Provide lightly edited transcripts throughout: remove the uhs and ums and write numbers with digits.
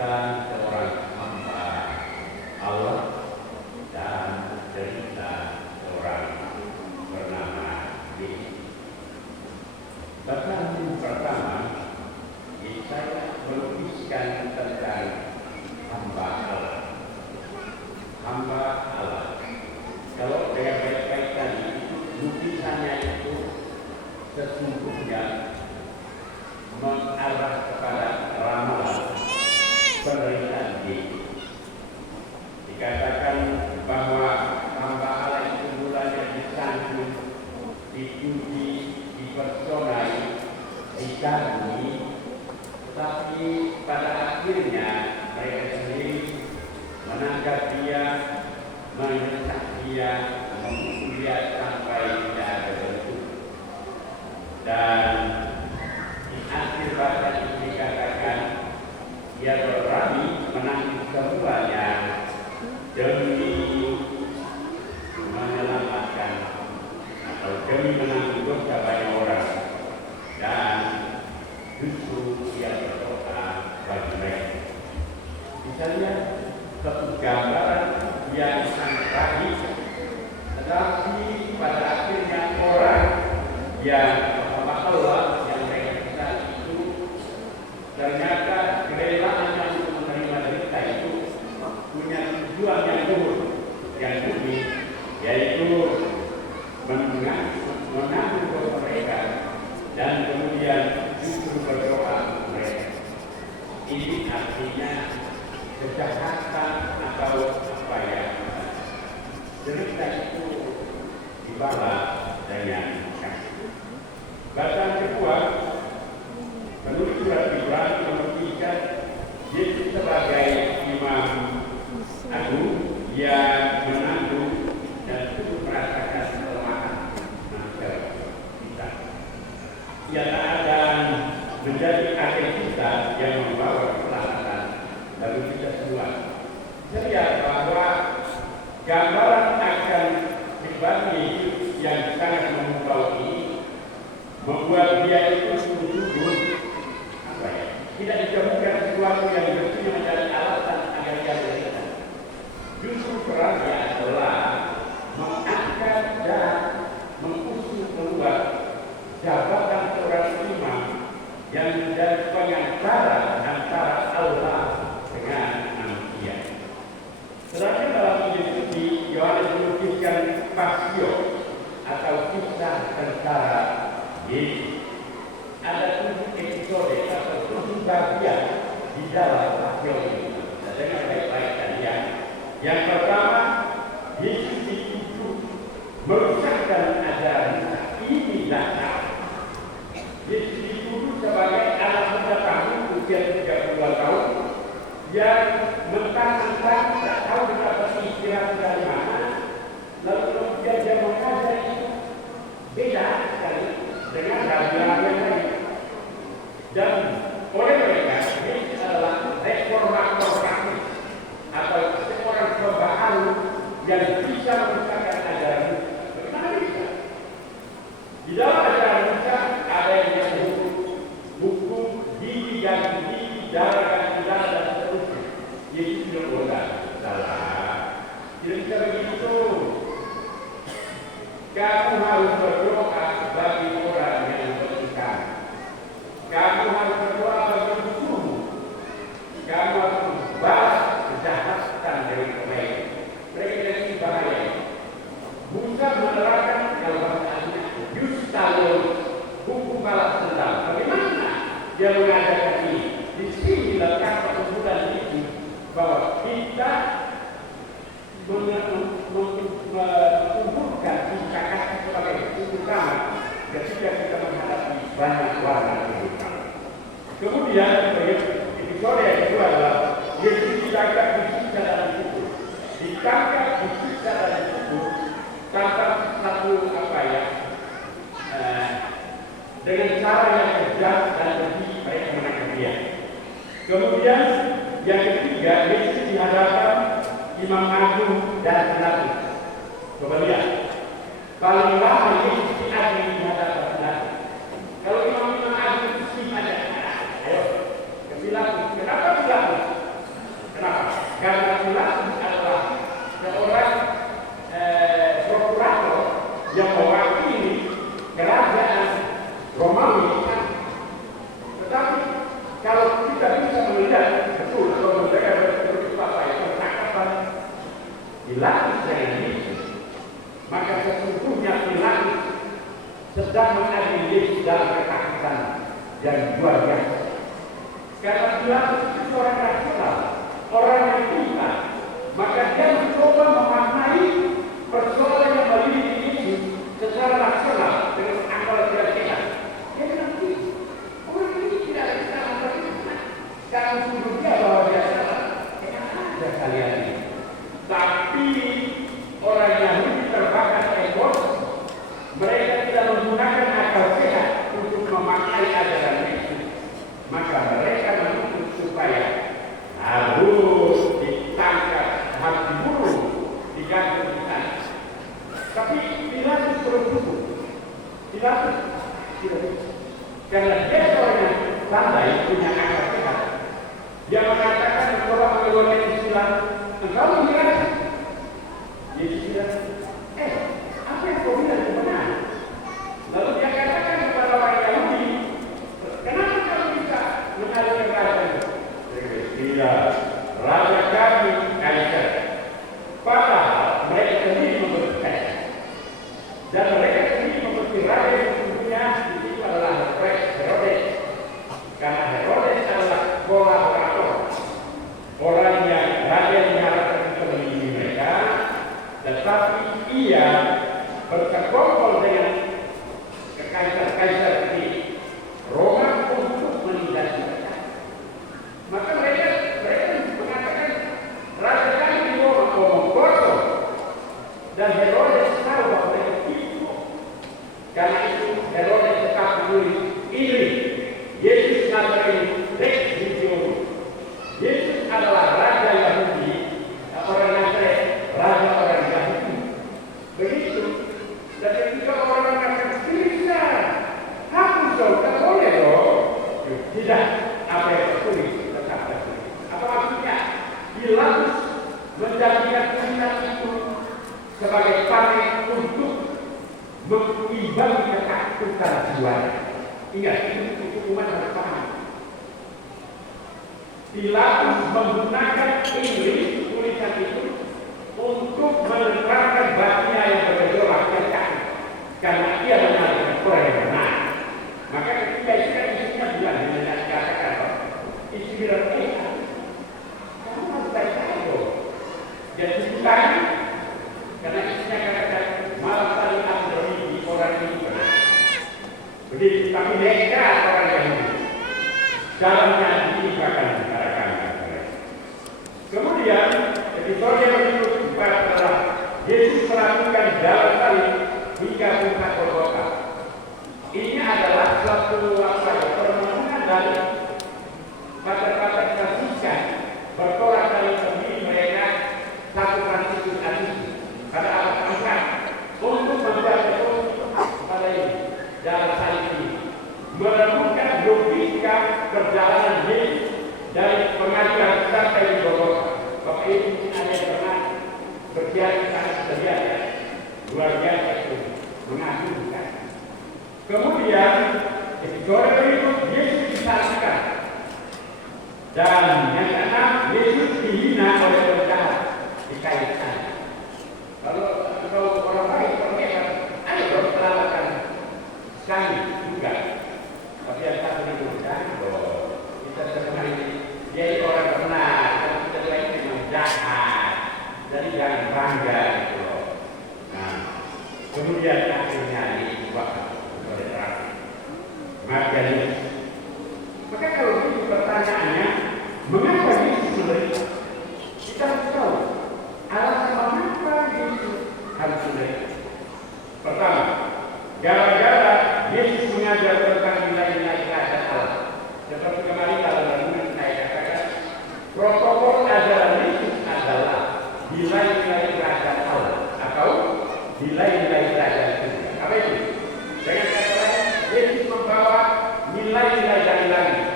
tentang seorang hamba Allah dan cerita seorang bernama Yesus. Bacaan pertama, saya melukiskan tentang hamba Allah. Hamba Allah. Kalau dengan baik-baik tadi, lukisannya itu sesungguhnya mengarah kepada ramalan penderitaan Yesus. Dikatakan bahwa hamba Allah itu mulanya disangkut, dipuji, dipersonai, dikagumi, tapi pada akhirnya mereka sendiri menangkap dia, mendesak dia, memukul dia sampai tidak ada bentuk. Dan di akhir bacaan ini dikatakan dia berani menanggung semuanya demi menyelamatkan atau demi menanggung dosa banyak orang, dan justru dia berdoa bagi mereka. Misalnya satu gambaran yang sangat tragis, tetapi pada akhirnya orang yang Allah yang mereka kita itu ternyata kerelaannya untuk menerima derita itu punya tujuan yang luhur, yang tinggi, yaitu menanggung dosa mereka dan kemudian justru berdoa mereka. Ini artinya kejahatan atau apa ya, derita itu dibalas dengan kasih. Bacaan kedua, menurut surat Ibrani nomor 3, Yesus sebagai imam agung yang menanggung dan turut merasakan kelemahan manusia kita. Ia tak akan menjadi agen kita yang membawa keselamatan bagi kita semua. Saya lihat bahwa gambaran akan pribadi Yesus yang sangat memukau ini membuat dia itu sungguh-sungguh tidak ditemukan sesuatu yang mestinya menjadi alasan agar dia bercerita. Justru perannya adalah mengangkat dan mengusung keluar jabatan seorang imam yang menjadi pengantara antara Allah dengan manusia. Selanjutnya dalam Injil ini Yohanes melukiskan pasio atau kisah tentara Yesus. Ada 7 episode atau 7 bagian di dalam pasio ini. Kita dengar baik-baik kalian. Yang pertama, Yesus dituduh merusakkan ajaran ini dasar. Yesus dituduh sebagai anak muda tahun usia 32 tahun yang mentang-mentang tak tahu dapat istirahat dari mana, lalu kemudian dia mengajar itu beda sekali dengan hal-hal yang lain. Dan oleh mereka ini adalah reformator kami atau seorang pembaharu yang bisa merusakkan ajaran. Bagaimana bisa? Di dalam ajaran kita ada yang disebut hukum gigi dan gigi, darah dan darah dan seterusnya. Yesus tidak boleh salah. Tidak bisa begitu. Kamu harus berdoa bagi orang yang berhutang. Kamu harus berdoa bagi musuhmu. Kamu harus membalas kejahatan dari kebaikan. Mereka ini bahaya. Musa menerangkan kalau bahasanya Yustalun, hukum balas dendam. Bagaimana dia mengajarkan ini? Di sini letak perkumpulan itu bahwa kita mengumpulkan cinta kasih sebagai utama ketika kita menghadapi banyak warna kehidupan. Kemudian episode yang kedua adalah Yesus ditangkap, disiksa dan dikubur. Ditangkap, disiksa dan dikubur tanpa satu dengan cara yang kejam dan keji mereka menangkap dia. Kemudian yang ketiga, Yesus dihadapkan Imam Agung dan Pilatus. Coba lihat, paling lama Yesus diadili di hadapan Pilatus. Kalau Imam Agung itu sih ada, ayo ke Pilatus. Kenapa Pilatus? Pilatus dengan Yesus, maka sesungguhnya Pilatus sedang mengadili Yesus dalam ketakutan yang luar biasa. Karena Pilatus itu orang rasional, orang yang pintar, maka dia mencoba memaknai persoalan yang melilit Yesus secara rasional dengan akal yang sehat. Dia bilang begitu, orang ini tidak ada kesalahan bagaimana? Kamu suruh dia bahwa dia salah, ada kalian ini. Tapi orang Yahudi terbakar emosi, mereka tidak menggunakan akal sehat untuk memaknai ajaran Yesus, maka mereka menuntut supaya harus ditangkap, harus dibunuh, digantung di sana. Tapi Pilatus terus hukum. Pilatus tidak, karena dia seorang yang pandai, punya akal sehat. Dia mengatakan mencoba mengeluarkan istilah, engkau mengira. Yesus bilang, apa yang kau bilang itu benar? Lalu dia katakan kepada orang Yahudi, kenapa kamu bisa mengalami raja itu? Tidak, raja kami Kaisar. Padahal mereka sendiri membentuk Kaisar. Dan mereka sendiri membentuk raja yang sesungguhnya itu adalah Herodes. Karena Herodes adalah kolaborator, orang yang raja yang diharapkan untuk melindungi mereka, tetapi ia bersekongkol dengan kaisar-kaisar di Roma untuk menindas mereka. Maka mereka mengatakan raja kami di Roma ngomong kosong, dan Herodes tahu bahwa mereka itu. Karena itu Herodes tetap menulis ini Yesus Nazarene Rex Regiorum. Yesus adalah raja Yahudi, orang Nazaret, raja orang Yahudi. Begitu. Dan ketika orang mengatakan bisa, hapus dong, tak boleh dong. Tidak, apa yang tertulis tetap tertulis. Apa maksudnya? Pilatus menjadikan tulisan itu sebagai paket untuk mengimbangi ketakutan jiwa. Ingat, itu hukuman harus paham. Pilatus menggunakan Inggris tulisan itu untuk menerangkan batinnya yang bergejolak karena ia menyalahkan orang yang benar. Maka ketika isinya bilang dengan dikatakan isi bilang kamu harus baik-baik dong. Jadi bukan karena isinya katakan malah saling ambil orang ini benar. Begitu, tapi mereka orang Yahudi dalamnya diibakan kepada kami. Kemudian episode yang kedua adalah Yesus melakukan jalan salib hingga puncak Golgota. Ini adalah suatu permohonan dari kata-kata kasihkan bertolak dari sendiri mereka satu Fransiskus Asisi pada abad ke-4 untuk membuat pada ini jalan salib ini menemukan logika perjalanan Yesus dari pengadilan sampai di Golgota. Bapak Ibu mungkin ada yang pernah berjalan sangat terlihat ya, luar biasa itu mengagumkan. Kemudian episode berikut Yesus disalibkan, dan yang keenam Yesus dihina oleh penjahat dikaitkan. Kalau orang baik mereka ayo dong selamatkan kami juga. Tapi yang satu itu jangan dong. Kita sebenarnya ini dia itu orang benar, dan kita lain memang jahat. Jadi jangan bangga gitu loh. Nah, kemudian akhirnya diubah oleh terakhir. Maka kalau itu pertanyaannya, mengapa Yesus menderita? Kita harus tahu alasan mengapa Yesus harus menderita. Pertama, gara-gara Yesus mengajar tentang nilai-nilai kerajaan Allah. Seperti kemarin dalam renungan saya katakan, protokol ajaran Yesus adalah nilai-nilai kerajaan Allah atau nilai-nilai kerajaan surga. Apa itu? Dengan kata lain, Yesus membawa nilai-nilai dari langit.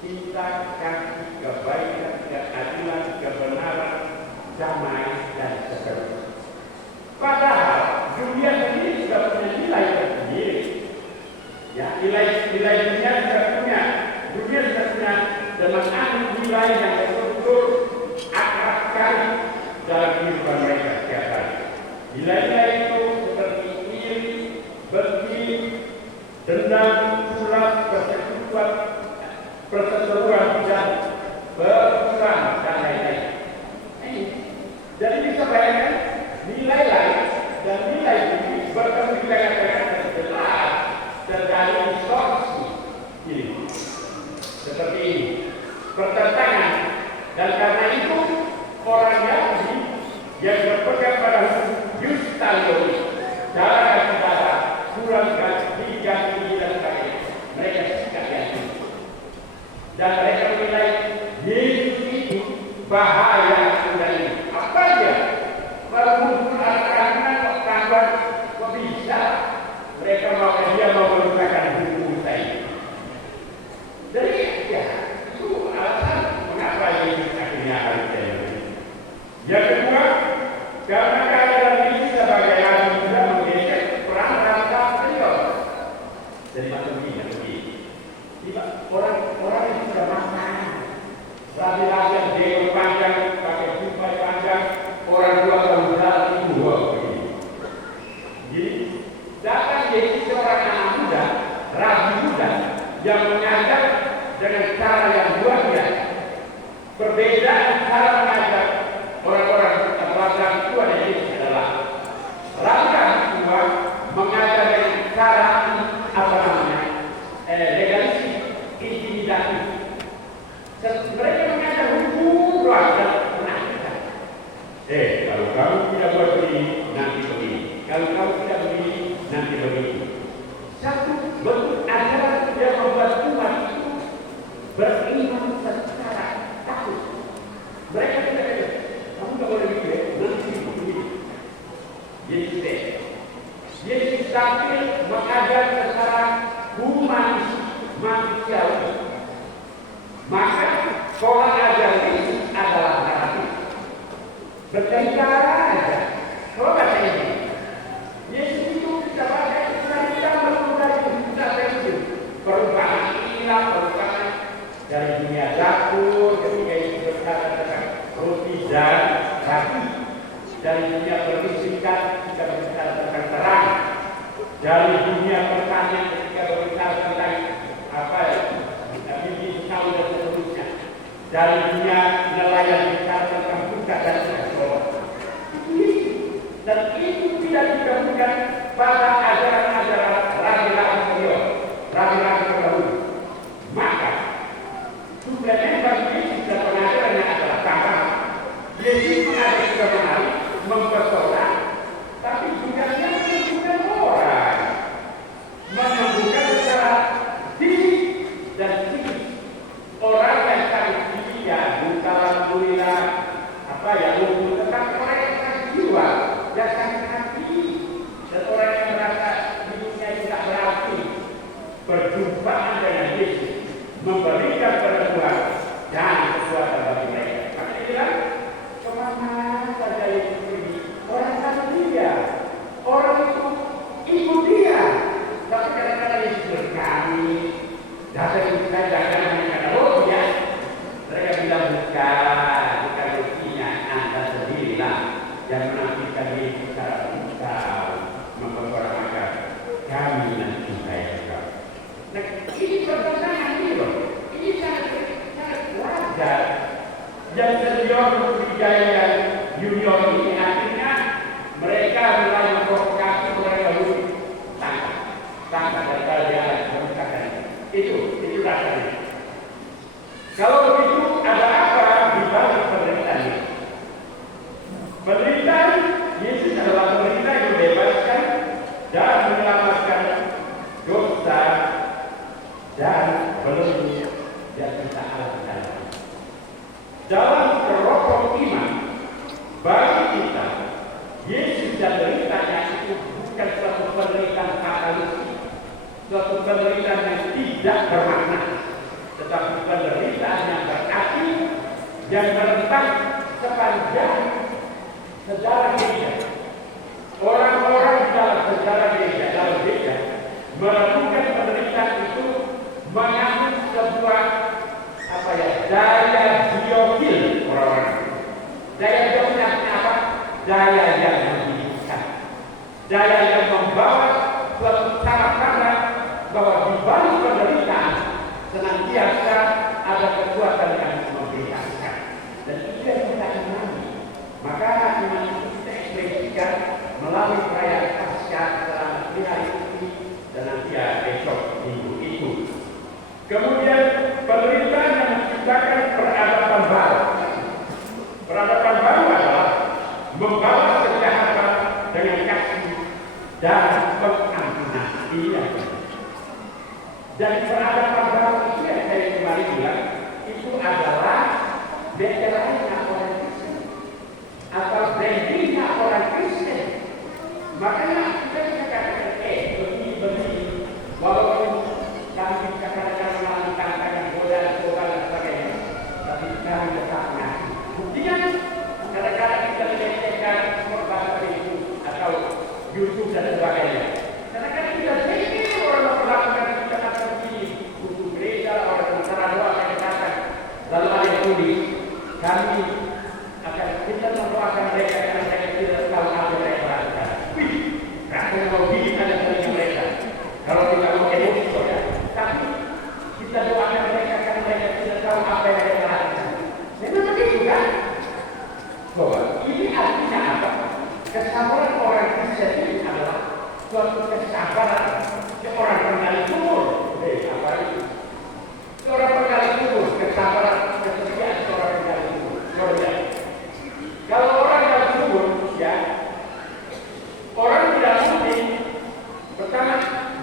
Cinta, kasih, kebaikan, keadilan, kebenaran, damai, dan seterusnya. Padahal dunia sendiri sudah punya nilai tersendiri. Ya, nilai dunia sudah punya. Dunia sudah punya dengan nilai yang betul-betul akrab sekali dalam kehidupan mereka setiap hari. Nilai-nilai itu seperti iri, benci, dendam, curang, persekutuan, perseteruan, dan berperang dan lain-lain. Jadi bisa bayangkan nilai lain dan nilai ini bertemu di tengah-tengah dan jelas terjadi distorsi ini. Seperti ini, pertentangan, dan karena itu orang Yahudi yang berpegang pada hukum Yustalioni, cara ibadah, kurang diganti dan sebagainya, mereka tidak yakin. Dan mereka menilai Yesus itu bahaya sudah ini. Apa dia? Walaupun anak-anak kawan kok bisa mereka mau dia mau melupakan hukum saya. Jadi ya itu alasan mengapa Yesus akhirnya harus jadi. Yang kedua, karena keadaan ini sebagai anak muda menggeser peran rasa beliau. Jadi macam ini. Orang yang sudah matang, laki-laki yang jenggot panjang, pakai jubah panjang, orang tua muda itu begini. Jadi datang Yesus seorang anak muda, rabi muda, yang mengajar dengan cara yang luar biasa. Perbedaan cara mengajar orang-orang orang tua dan Yesus adalah orang tua mengajar dengan cara legalistik, intimidasi. Mereka mengajar hukum dan menakutkan. Kalau kamu tidak buat begini, nanti begini. Kalau kamu tidak begini, nanti begini. Satu bentuk ajaran yang membuat umat itu beriman secara takut. Mereka tidak ada. Kamu tidak boleh begini, nanti begini. Yesus tampil mengajar secara humanis manusiawi. Maka pola ajar Yesus adalah narasi. Bercerita aja. Kalau bahasa ini, Yesus itu kita pakai cerita dari kita itu. Perubahan inilah perubahan dari dunia dapur ketika Yesus berkata tentang roti dan ragi. Dari dunia berlistrikan kita berbicara tentang terang. Dari dunia pertanian ketika berbicara tentang biji sawi dan seterusnya. Dari dunia nelayan berbicara tentang buka dan ekspor. Dan itu tidak digabungkan pada ajaran-ajaran rabi-rabi beliau, rabi-rabi terdahulu. Maka suplemen bagi Yesus dan pengajarannya adalah tambahan. Yesus mengajar juga menarik, mempesona, tapi juga menyembuhkan orang, menyembuhkan secara fisik dan psikis. Orang yang sakit fisik ya buta lampuila lumpuh, tetapi orang yang sakit jiwa, yang sakit hati, dan orang yang merasa hidupnya tidak berarti, perjumpaan dengan Yesus memberikan peneguhan dan kekuatan bagi mereka. Maka dia bilang, kemana saja Yesus pergi, orang sakit dia, orang itu ikut dia. Tapi kadang-kadang Yesus berkami, datang kita jangan hanya kata ya. Mereka bilang bukan rotinya Anda sendirilah yang menampilkan Yesus secara brutal, memperkorakan kami nanti saya juga. Nah, ini pertentangan ini loh. Ini sangat wajar. Yang senior budaya junior ini akhirnya mereka mulai memprovokasi mereka dulu tangkap daripada dia mengatakan itu dasarnya. Kalau begitu ada apa di balik penderitaan ini? Penderitaan Yesus adalah penderitaan yang membebaskan dan menyelamatkan dosa dan belum dan kita alami. Dalam kerokok iman bagi kita, Yesus dan deritanya itu bukan suatu penderitaan fatalistik, suatu penderitaan yang tidak bermakna, tetapi penderitaan yang berarti yang menentang sepanjang sejarah gereja. Orang-orang dalam sejarah gereja, melakukan penderitaan itu mengandung sebuah daya biofil orang-orang. Daya biofil apa? daya yang membawa suatu cara pandang bahwa di balik penderitaan senantiasa ada kekuatan yang memberikan. Dan itu yang kita alami. Maka iman itu kita ekspresikan melalui perayaan Paskah selama 3 hari ini dan nanti besok minggu itu. Kemudian penderitaan yang menciptakan peradaban baru. Peradaban baru adalah membawa kejahatan dengan kasih dan pengampunan. Dan peradaban baru itu yang saya kemarin bilang itu adalah veterannya orang Kristen atau brandingnya orang Kristen. Makanya kita bisa katakan begini, walaupun kami bisa katakan melalui tantangan godaan dan sebagainya, tapi kami tetap mengaku. Buktinya kadang-kadang kita melecehkan bahasa Facebook atau YouTube dan sebagainya. Kadang-kadang kita pikir orang memperlakukan kita seperti untuk gereja, orang sementara doa akan dikatakan. Lalu ada yang tulis, kami akan kita mendoakan mereka karena mereka tidak tahu apa yang mereka lakukan. Wih, rasanya mau bikin ada telinga mereka. Kalau kita mau emosi saja, tapi kita doakan mereka karena mereka tidak tahu apa yang mereka lakukan. Memang begitu kan? Bahwa ini artinya apa? Kesabaran orang Kristen ini adalah suatu kesabaran seorang penggali kubur. Apa itu? Seorang penggali kubur, kesabaran, kesetiaan seorang penggali kubur. Kalau orang gali kubur, ya, orang tidak mungkin pertama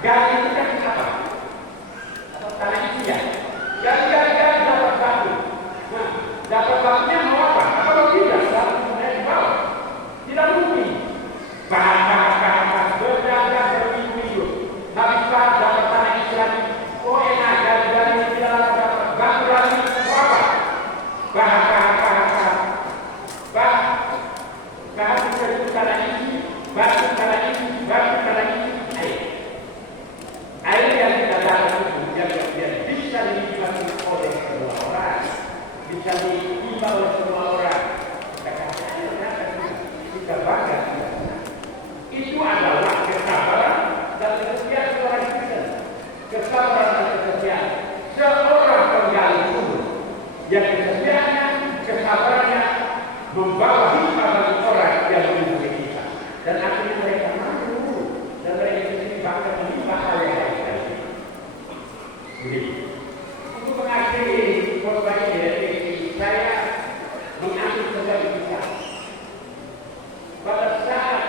gali itu kan apa? Atau tanah itu ya. Gali dapat batu. Nah, dapat batunya mau apa? Apa mau tidak? Dapat sebenarnya di bawah. Tidak mungkin. Bahan berminggu-minggu. Habis dapat tanah Islam. Oh enak, gali tidak dapat batu lagi. Apa? Bahan itu tanah ini, batu tanah ini, air yang kita dapat itu yang bisa dinikmati oleh semua orang, bisa ditimba oleh semua orang. Kita bangga. Itu adalah kesabaran dan kesetiaan seorang Kristen. Kesabaran dan kesetiaan seorang penggali kubur yang kesetiaannya, kesabarannya membawa hikmah bagi orang yang menghubungi kita. Dan akhirnya mereka mampu dan mereka sendiri bahkan menimba hal yang lain. Jadi, untuk mengakhiri khotbah ini, saya mengambil sebagai kisah. Pada saat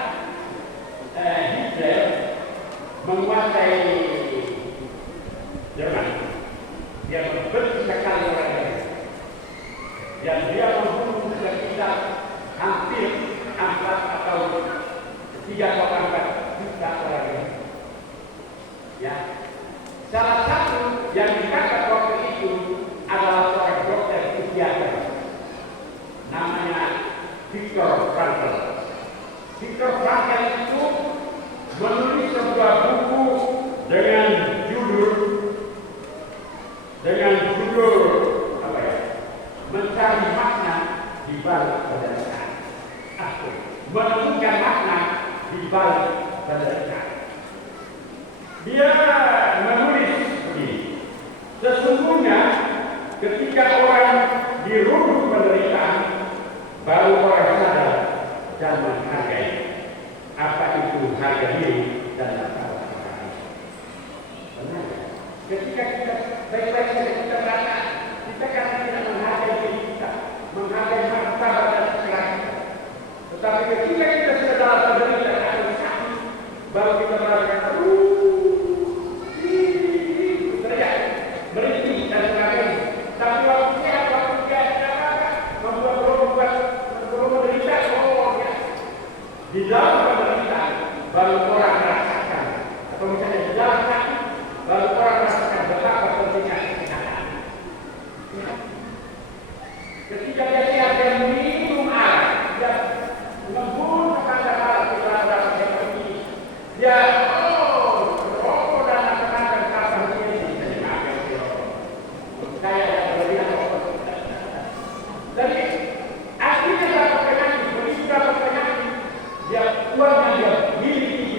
Hitler menguasai Jerman, dia membenci sekali orang yang dia membunuh sekitar hampir 4 atau 3 atau 4 juta orang. Ya, salah satu yang ditangkap waktu itu adalah seorang dokter psikiater, namanya Viktor Frankl. Viktor Frankl itu menulis sebuah buku dengan judul apa ya? Mencari makna di balik penderitaan. Menemukan makna di balik penderitaan. Dia menulis begini. Sesungguhnya ketika orang dirundung penderitaan, baru orang sadar dan menghargai apa itu harga diri dan martabat orang. Benar. Ketika kita baik-baik saja kita merasa kita kan tidak menghargai diri kita, menghargai martabat dan sejarah kita. Tetapi ketika kita sudah dalam penderitaan atau sakit, baru kita merasakan teriak, berhenti dan sebagainya. Tapi waktu sehat, waktu tidak apa-apa, membuat menderita, ya. Di dalam penderitaan baru orang merasakan, atau misalnya di dalam sakit baru orang merasakan betapa pentingnya kesehatan. Ya. Ketika dia sehat dan minum air, dia membunuh tekanan darah di dalam seperti dia rokok dan makanan kapal ini saya yang berlihat rokok. Jadi akhirnya dapat penyakit, begitu dapat penyakit, dia uang yang dia miliki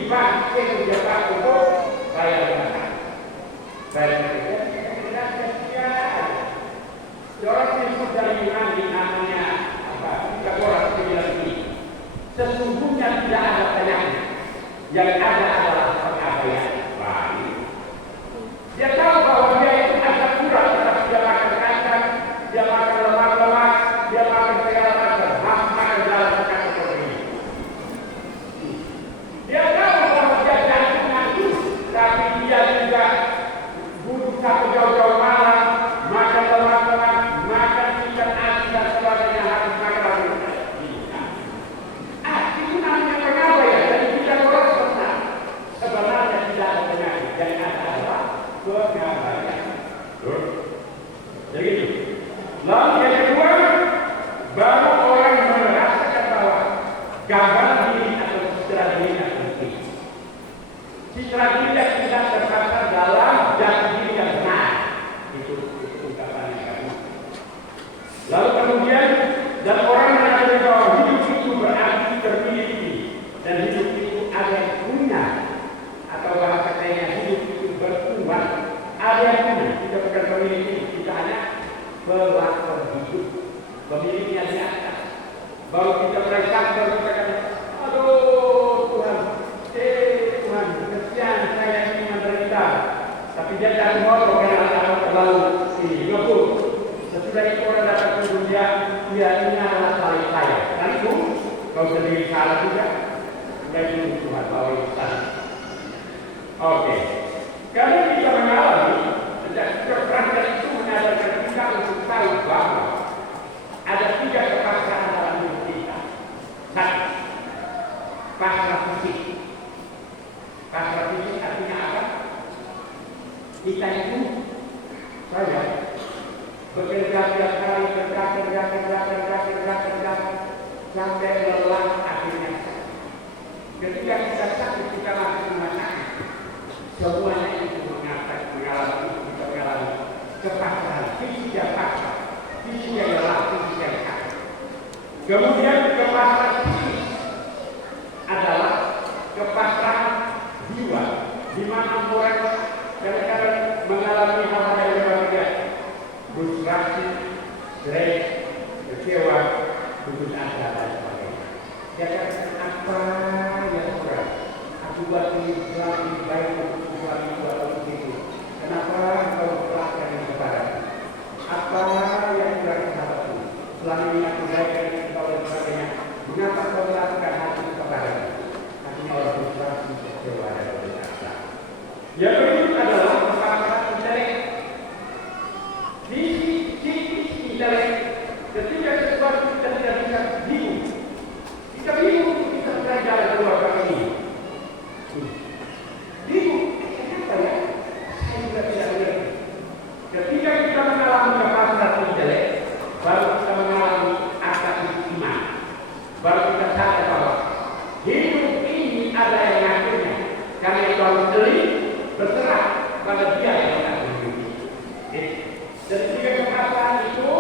Sesungguhnya tidak ada penyakit, yang ada adalah pengabaian. Baik. Dia tahu bahwa dia itu ada kurang, tetapi dia makan kacang, dia makan lemak-lemak, dia makan segala macam, makan dalam seperti ini. Dia tahu bahwa dia jantung ngantuk, tapi dia juga butuh satu jauh-jauh malam, makan lemak-lemak, makan ikan asin dan sebagainya, harus makan lagi. Itu namanya pengabaian, dan tidak orang benar. Sebenarnya tidak ada penyakit, yang ada adalah pengabaian. Jadi itu. Lalu yang kedua, baru orang merasakan bahwa gambar diri atau citra dirinya penting. Citra diri yang tidak terpaksa dalam jati diri yang benar. Itu ungkapan yang kami. Lalu kemudian, dan orang menyadari bahwa hidup itu berarti termiliki, dan hidup itu ada yang punya, atau bahasa lainnya hidup itu bertuan, ada yang punya. Kita bukan memiliki, kita hanya pelakon hidup, pemiliknya di atas. Baru kita mulai sadar, kita kata, aduh Tuhan, Tuhan, kesian saya ini menderita. Tapi dia jangan motor karena ada terlalu ngebut. Sesudah itu orang datang ke dunia, dia ini adalah salib saya. Dan itu, kau sendiri salah juga. Dan itu Tuhan bawa itu sana. Oke. Karena kita mengalami, sejak kepercayaan itu menyadarkan kita untuk tahu bahwa ada 3 kepaksaan dalam hidup kita. 1. Pasrah fisik. Pasrah fisik artinya apa? Kita itu, saya bekerja tiap hari, kerja, sampai lelah akhirnya. Ketika kita sakit, kita masuk rumah sakit. Semuanya itu mengalami kepasrahan, fisik yang pasrah, fisik yang lelah, fisik yang sakit. Kemudian kepasrahan fisik adalah kepasrahan jiwa, di mana orang kadang-kadang mengalami hal-hal yang berbeda, frustrasi, stres, kecewa, putus asa dan sebagainya. Dia katakan apa yang kurang? Aku buat ini lebih baik untuk suami atau begitu. Kenapa engkau melakukan ini kepadaku? Apa yang kurang sahabatku? Selama ini aku baikkan engkau dan sebagainya. Mengapa kau melakukan hal itu kepadaku? Artinya orang frustrasi, kecewa dan putus asa. Yang berikut adalah kepasrahan intelek. Psikis intelek. Ketika sesuatu kita tidak bisa bingung, kita bingung kita belajar keluar ini. Bingung, kenapa ya? Saya juga tidak mengerti. Ketika kita mengalami kepasrahan intelek, baru kita mengalami akar iman. Baru kita sadar bahwa hidup ini ada yang ngaturnya. Karena itu harus berserah pada dia yang akan menghidupi. Dan jika kepasrahan itu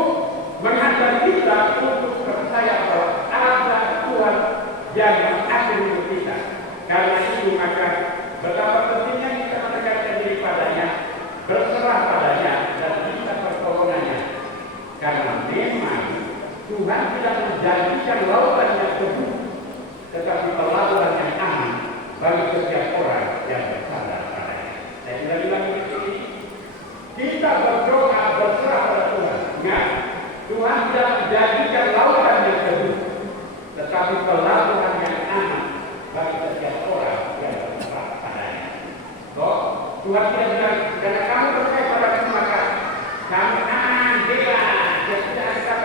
mengajar kita untuk percaya bahwa ada Tuhan yang mengatur hidup kita. Karena itu maka betapa pentingnya kita mendekatkan diri padanya, berserah padanya dan minta pertolongannya. Karena memang Tuhan tidak menjanjikan lautan yang teduh, tetapi pelabuhan yang aman bagi setiap orang yang bersandar padanya. Saya bilang begini, kita berdoa berserah pada Tuhan. Ingat, Tuhan tidak menjanjikan lautan yang teduh, tetapi pelabuhan yang aman bagi setiap orang yang berserah padanya. Tuhan tidak bilang, karena kamu percaya pada aku maka kamu aman, bebas, tidak akan